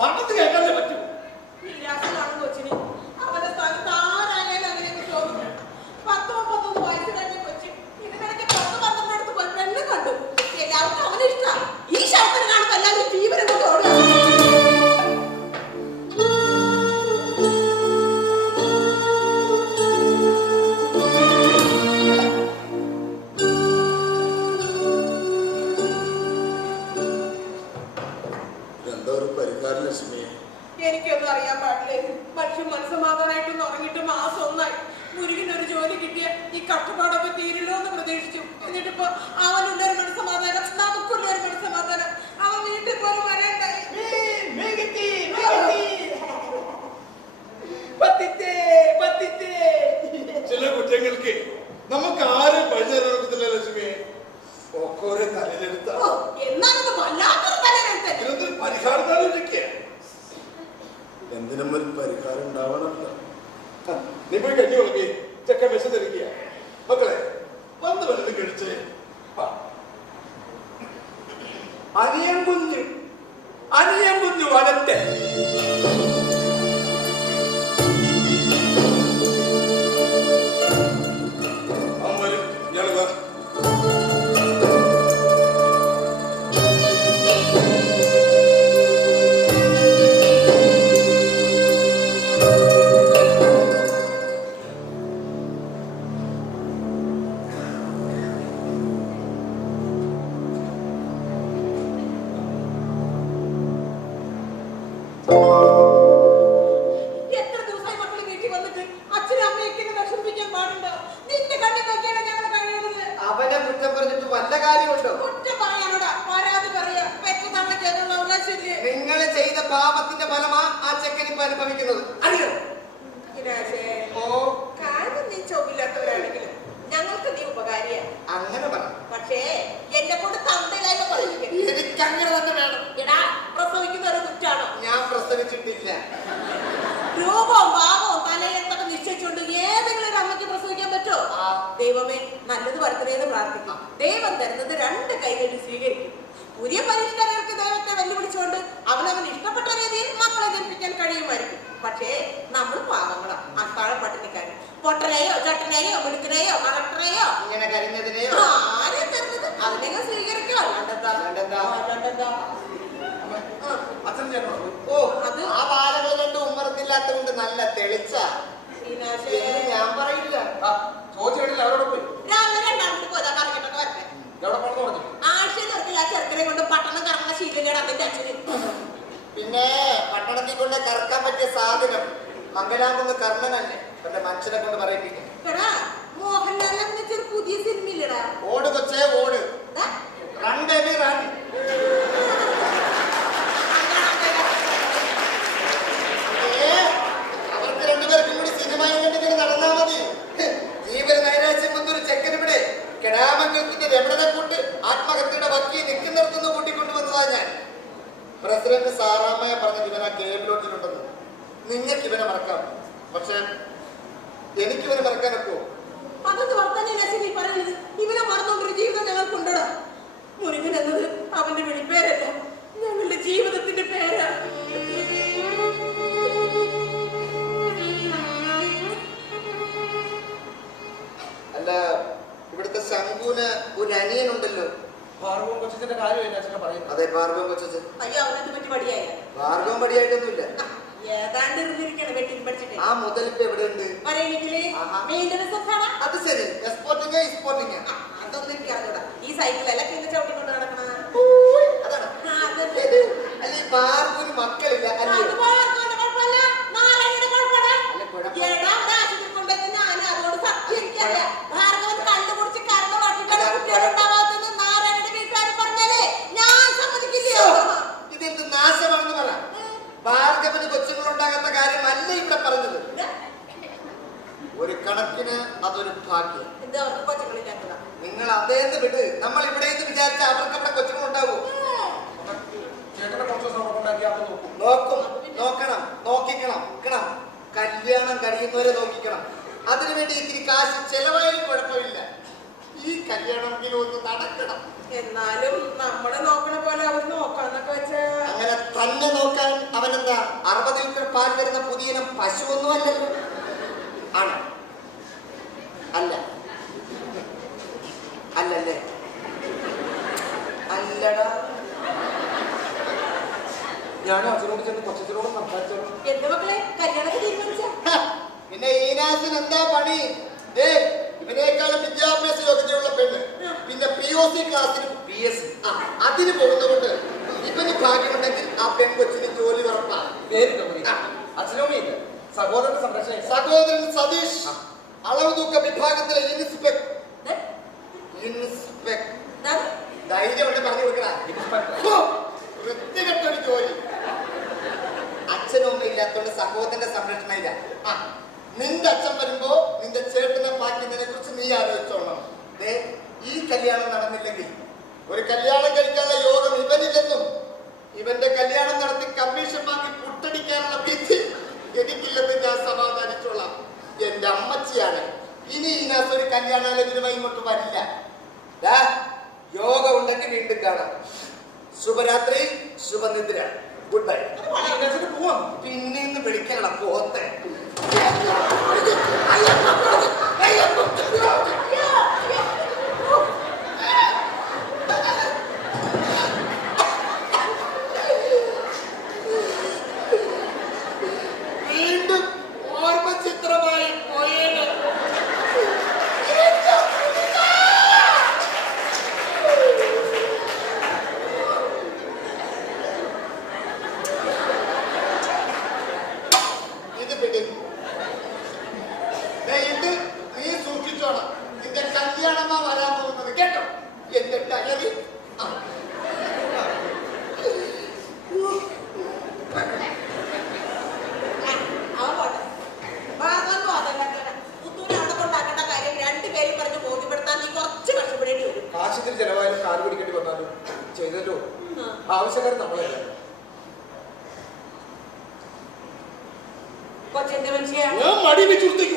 മരണത്തിന് പറയാൻ പാടില്ലേ? പക്ഷെ മനസ്സമാധാനായിട്ടൊന്നും ഉറങ്ങിയിട്ട് മാസം ഒന്നായി. മുരുകന് ഒരു ജോലി കിട്ടിയ ഈ കഷ്ടപ്പാടൊക്കെ തീരില്ലോ എന്ന് പ്രതീക്ഷിച്ചു. എന്നിട്ടിപ്പോ അവനുള്ളൊരു മനസ്സമാധാനം നമുക്കുള്ള ഒരു മനസ്സമാധാനം. അവൻ വീട്ടിൽ പോലും വരേണ്ടായി ചില കുറ്റങ്ങൾക്ക് നമുക്ക് ആരും പഴിഞ്ഞിറക്കത്തില്ല ലക്ഷ്മിയെ. ഒക്കെ ഒരു തലയിലെടുത്ത. എന്നാണത് വല്ലാത്തൊരു തലയിലെടുത്ത പരിഹാരം ഒരു പരിഹാരം ഉണ്ടാവണം നീ പോയി കഞ്ഞി കൊടുക്കി. ചെക്കൻ വിശന്നിരിക്കുക. മക്കളെ വന്ന് വലുത് കഴിച്ച്. അവനെ കുറ്റം പറഞ്ഞിട്ട് വല്ല കാര്യമുണ്ടോ? നിങ്ങൾ ചെയ്ത പാപത്തിന്റെ ഫലമാ ആ ചെക്കൻ ഇപ്പൊ അനുഭവിക്കുന്നത്. അറിയോ? ഓ. കാര്യം നീ ഞങ്ങൾക്ക് നീ ഉപകാരിയാ. അങ്ങനെ പറ. പക്ഷേ എന്നെ കൊണ്ട് തന്തയിലായി എനിക്ക് അങ്ങനെ മിടുക്കനെയോ കളക്ടറെയോ ഇങ്ങനെ കരഞ്ഞതിനെയോ ആരെ തരുന്നത്? അതിനെയൊക്കെ സ്വീകരിക്കണം അല്ലാണ്ടെന്താ? അല്ലാണ്ടെന്താ? ആ. അച്ഛൻ ചേട്ടനോ? ഓ അത് ആ ബാലകൾ രണ്ട് ഉമ്മറത്തില്ലാത്ത കൊണ്ട് നല്ല തെളിച്ച. ഞാൻ പറയില്ല. ചോദിച്ചിട്ടില്ല അവരോട് പോയി. രാവിലെ രണ്ടാമത് പോയതാ കറങ്ങിട്ടൊക്കെ വരട്ടെ. ആഴ്ച നിർത്തില്ല ആ ചെറുക്കനെ കൊണ്ട് പട്ടണം കറങ്ങുന്ന ശീലനയുടെ അതിന്റെ അച്ഛന്. പിന്നെ പട്ടണത്തിൽ കൊണ്ട് കറക്കാൻ പറ്റിയ സാധനം മംഗലാകുന്ന കർണനല്ലേ? എന്റെ മനുഷ്യനെ കൊണ്ട് പറയിപ്പിക്കും മോഹൻലാലിനെ അഭിനയിച്ച ഒരു പുതിയ ഓട് കൊച്ചേ ഓട്. റൺ ബേബി റൺ അവർക്ക് രണ്ടുപേർക്കും കൂടി സിനിമ കണ്ടിങ്ങനെ നടന്നാ മതി. ജീവന നൈരാശ്യം വന്നൊരു ചെക്കൻ ഇവിടെ. കെടാമംഗലത്തിന്റെ രമണനെ കൊണ്ട് ആത്മഹത്യയുടെ വക്കി നിൽക്കുന്നിടത്തുനിന്ന് കൂട്ടിക്കൊണ്ടുവന്നതാ ഞാൻ. പ്രസിഡന്റ് സാറാമ്മയെ പറഞ്ഞത് ഇവൻ ആ കേബിലോട്ടിലുണ്ടെന്ന് നിങ്ങൾക്ക് ഇവനെ മറക്കാം. പക്ഷെ എനിക്ക് ഇവനെ മറക്കാൻ ഒക്കുമോ അതൊന്ന് വർത്തനയില്ല ശരി പറയുന്നത് ഇവനെ മറന്നുകൊണ്ടൊരു ജീവിതം ഞങ്ങൾക്ക് ഉണ്ടടാ മുരുകൻ എന്നത് അവന്റെ വിളിപ്പേരല്ല ഞങ്ങളുടെ ജീവിതത്തിന്റെ പേരാ. അല്ല ഇവിടുത്തെ ശംഖുവിന് ഒരു അനിയനുണ്ടല്ലോ. ഭാർഗവം കൊച്ചിന്റെ കാര്യം അതെ ഭാർഗവം കൊച്ചു അയ്യോ അവനെ പറ്റി പടിയായി? ഭാർഗവം പടിയായിട്ടൊന്നുമില്ല. ഏതാണ്ട് ഇരുന്നിരിക്കണം വെട്ടിന് പഠിച്ചിട്ട്. ആ മുതലിപ്പ് എവിടെ ഉണ്ട്. മെയിന്റനൻസ് അത് ശരി. എക്സ്പോർട്ടിംഗ് എക്സ്പോർട്ടിംഗ് അതൊന്നും എനിക്ക് അറിഞ്ഞൂടാ. ഈ സൈക്കിളല്ല പിന്നെ ചവിട്ടിക്കൊണ്ട് നടക്കണ? അതാണ്. അല്ല ഈ മക്കളില്ല അല്ലേ? കുഴപ്പമില്ല. കുഴപ്പമില്ല. കഴിയുന്നവരെ നോക്കിക്കണം. അതിനുവേണ്ടി ഇത്തിരി കാശ് ചെലവായാലും കുഴപ്പമില്ല. ഈ കല്യാണമെങ്കിലും ഒന്ന് നടക്കണം. എന്നാലും നമ്മളെ നോക്കണ പോലെ അവർ നോക്കാന്നൊക്കെ വെച്ചാ അങ്ങനെ തന്നെ നോക്കാൻ അവനെന്താ അറുപത് ലിറ്റർ പാൽ വരുന്ന പുതിയ പശു ഒന്നും അല്ലല്ലോ ആണ്. അല്ല. അല്ലല്ലേ? അല്ലടാ. ഞാൻ അച്ഛനോട് ചെന്ന് കൊച്ചനോട് ഈനാസിന് എന്താ പണി? ഏ ഇവനേക്കാളും വിദ്യാഭ്യാസ യോഗ്യതയുള്ള പെണ്ണ്. പിന്നെ പി ഒ സി ക്ലാസ്സിനും പി എസ് അതിന് പോകുന്നതുകൊണ്ട് ഇവന് ഭാഗ്യമുണ്ടെങ്കിൽ ആ പെൺകൊച്ചിന് ജോലി ഉറപ്പാ. പേര്. അച്ഛൻ സഹോദരന്റെ സംരക്ഷണം സഹോദരൻ സതീഷ്. അളവ് തൂക്ക വിഭാഗത്തിലെ ഇൻസ്പെക്ടർ എന്താണ്? കൊണ്ട് പറഞ്ഞു കൊടുക്കണ. ജോലി. അച്ഛനും അമ്മ ഇല്ലാത്തോണ്ട് സഹോദരന്റെ സംരക്ഷണ ഇല്ല. ആ നിന്റെ അച്ഛൻ വരുമ്പോ നിന്റെ ചേട്ടനെ പാക്കുന്നതിനെ കുറിച്ച് നീ ആലോചിച്ചോളണം ദേ ഈ കല്യാണം നടന്നില്ലെങ്കിൽ ഒരു കല്യാണം കഴിക്കാനുള്ള യോഗം ഇവനില്ലെന്നും ഇവന്റെ കല്യാണം നടത്തി കമ്മീഷൻ വാങ്ങി പുട്ടടിക്കാനുള്ള വിധി എനിക്കില്ലെന്ന് ഞാൻ സമാധാനിച്ചോളാം. എന്റെ അമ്മച്ചിയാണ്. ഇനി ഇതിനകത്ത് ഒരു കല്യാണാലോചനമായി ഇങ്ങോട്ട് വരില്ല. യോഗം ഉണ്ടെങ്കിൽ വീണ്ടും കാണാം. ശുഭരാത്രി ശുഭനിദ്ര. ഗുഡ് ബൈ പോവാം പിന്നെ ഇന്ന് വിളിക്കണം പോത്തെ വീണ്ടും ആ. ആവശ്യക്കാരൻ നമ്മളല്ല ഞാൻ മടി വെച്ചുകൊടുത്തേക്ക്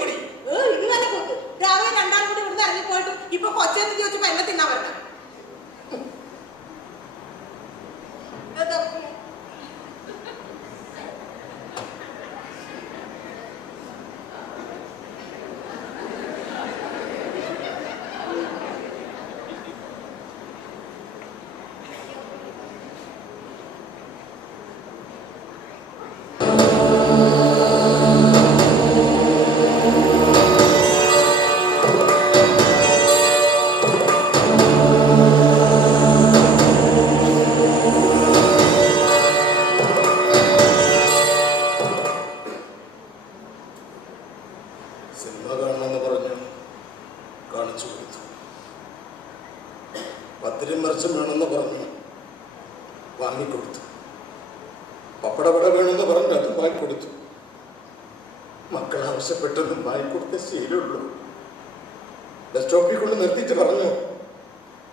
ബസ് സ്റ്റോപ്പിൽ കൊണ്ട് നിർത്തിയിട്ട് പറഞ്ഞു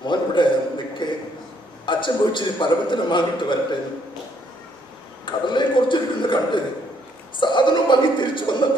മോൻ ഇവിടെ നിൽക്കെ അച്ഛൻ പോയിച്ചിരി പരമത്തിന് വാങ്ങിയിട്ട് വരട്ടെ. കടലെ കുറച്ചിരിക്കുന്നു കണ്ട് സാധനം വാങ്ങി തിരിച്ചു വന്നപ്പോ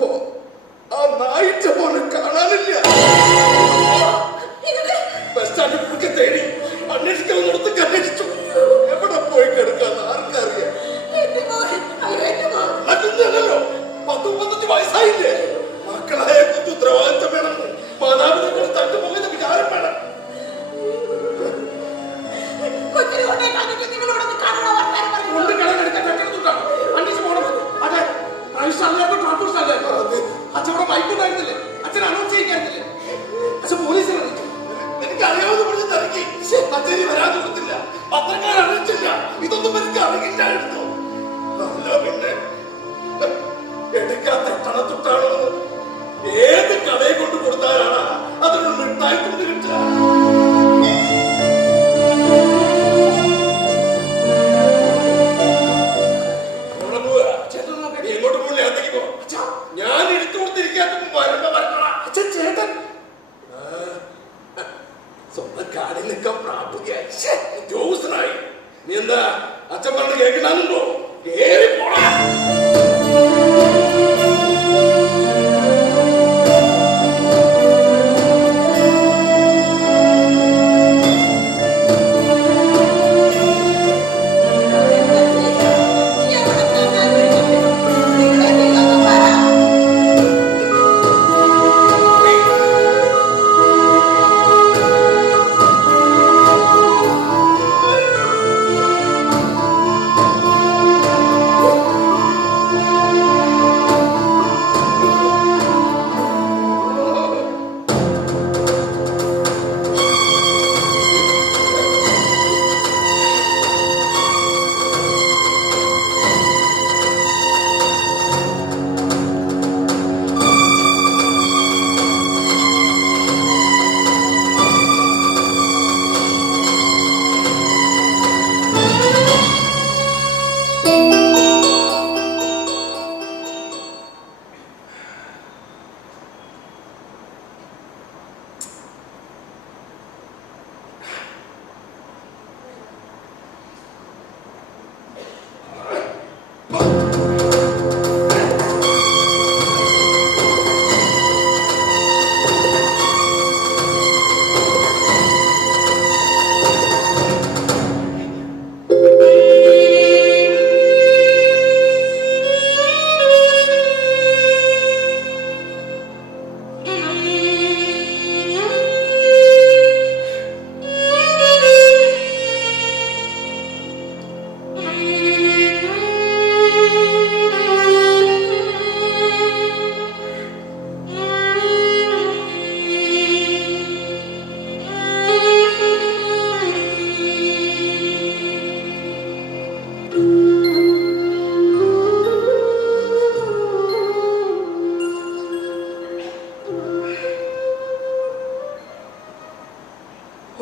അറിയില്ലായിരുന്നു അല്ല പിന്നെ എടുക്കാത്ത തണുത്തൊട്ടാണോ ഏത് കടയിൽ കൊണ്ട് കൊടുത്താലാണ് അതിനൊരു മിഠായി കൊണ്ട് കിട്ടുക? എടുത്തു സ്വന്തം കാടിൽ നിൽക്കാൻ പ്രാപ്തിയായി. ഉദ്യോഗസ്ഥനായി. നീ എന്താ അച്ഛൻ പറഞ്ഞ് കേൾക്കണമെന്നുണ്ടോ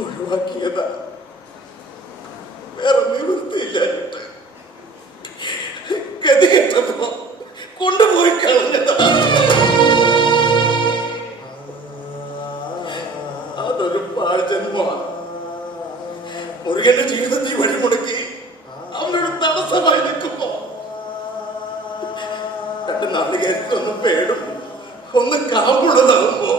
ഒഴിവാക്കിയതാ. വേറെ നിവൃത്തിയില്ല ഗതി കൊണ്ടുപോയി കളഞ്ഞതാ. അതൊരു പാഴ്ജന്മമാണ്. മുരുകന്റെ ജീവിതത്തിൽ വഴിമുടക്കി അവനൊരു തടസ്സമായി നിൽക്കുമ്പോ രണ്ട് നാളികേരത്തിലൊന്നും പേടും. ഒന്ന് കാമ്പുള്ളതാകുമ്പോ